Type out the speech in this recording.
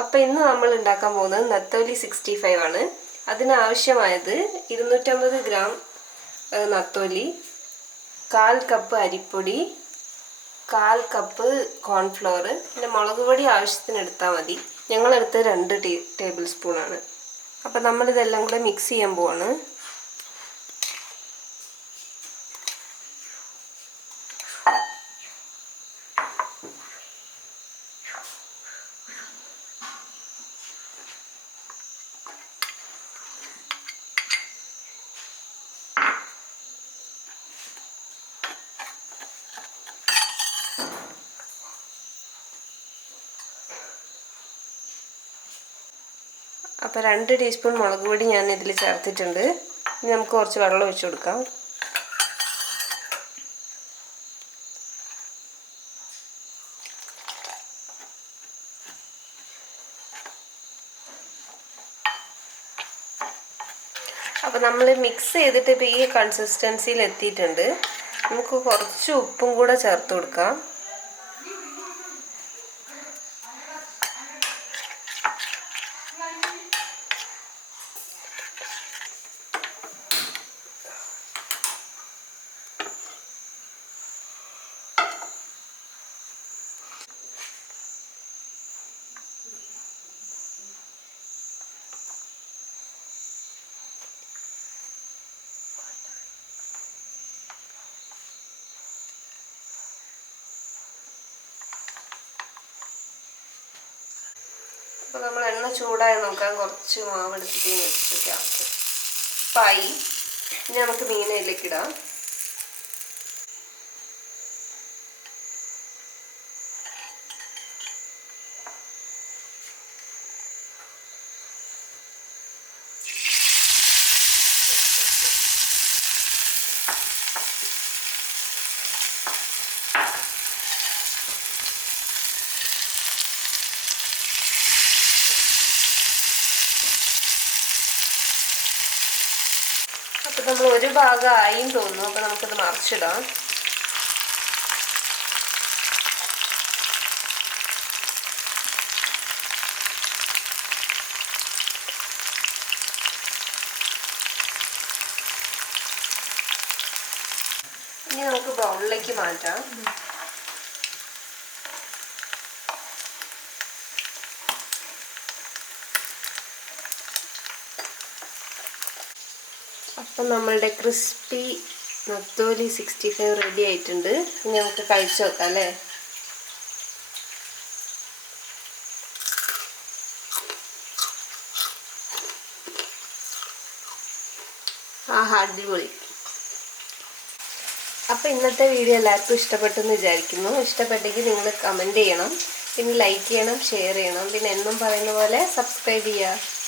അപ്പോൾ ഇന്ന് നമ്മൾ ഉണ്ടാക്കാൻ പോകുന്നത് നത്തോലി 65 ആണ്. അതിനാവശ്യമായത് 250 ഗ്രാം നത്തോലി, 1/4 കപ്പ് അരിപ്പൊടി, 1/4 കപ്പ് കോൺഫ്ലോർ, പിന്നെ മുളക് പൊടി ആവശ്യത്തിന് എടുത്താൽ മതി. ഞങ്ങളെടുത്ത് 2 ടേബിൾ സ്പൂണാണ്. അപ്പോൾ നമ്മളിതെല്ലാം കൂടെ മിക്സ് ചെയ്യാൻ പോവാണ്. അപ്പോൾ 2 ടീസ്പൂൺ മുളക് പൊടി ഞാൻ ഇതിൽ ചേർത്തിട്ടുണ്ട്. ഇനി നമുക്ക് കുറച്ച് വെള്ളം ഒഴിച്ചു കൊടുക്കാം. അപ്പോൾ നമ്മൾ മിക്സ് ചെയ്തിട്ട് ഇപ്പോൾ ഈ കൺസിസ്റ്റൻസിയിൽ എത്തിയിട്ടുണ്ട്. നമുക്ക് കുറച്ച് ഉപ്പും കൂടെ ചേർത്ത് കൊടുക്കാം. അപ്പോൾ നമ്മൾ എണ്ണ ചൂടായി നോക്കാൻ കുറച്ച് മാവ് എടുത്തിട്ട് വെച്ചിട്ട് പായി. ഇനി നമുക്ക് മീനയിലേക്ക് ഇടാം. അപ്പോൾ നമ്മൾ ഒരു ഭാഗം ആയിന്ന് തോന്നുന്നു. അപ്പോൾ നമുക്കത് മറിച്ചിടാം. ഇനി നമുക്ക് ബൗളിലേക്ക് മാറ്റാം. അപ്പം നമ്മളുടെ ക്രിസ്പി നത്തോലി 65 റെഡി ആയിട്ടുണ്ട്. ഇനി നമുക്ക് കഴിച്ചു നോക്കാം അല്ലേ. അടിപൊളി. അപ്പോൾ ഇന്നത്തെ വീഡിയോ എല്ലാവർക്കും ഇഷ്ടപ്പെട്ടെന്ന് വിചാരിക്കുന്നു. ഇഷ്ടപ്പെട്ടെങ്കിൽ നിങ്ങൾ കമൻറ്റ് ചെയ്യണം, പിന്നെ ലൈക്ക് ചെയ്യണം, ഷെയർ ചെയ്യണം, പിന്നെ എന്നും പറയുന്ന പോലെ സബ്സ്ക്രൈബ് ചെയ്യുക.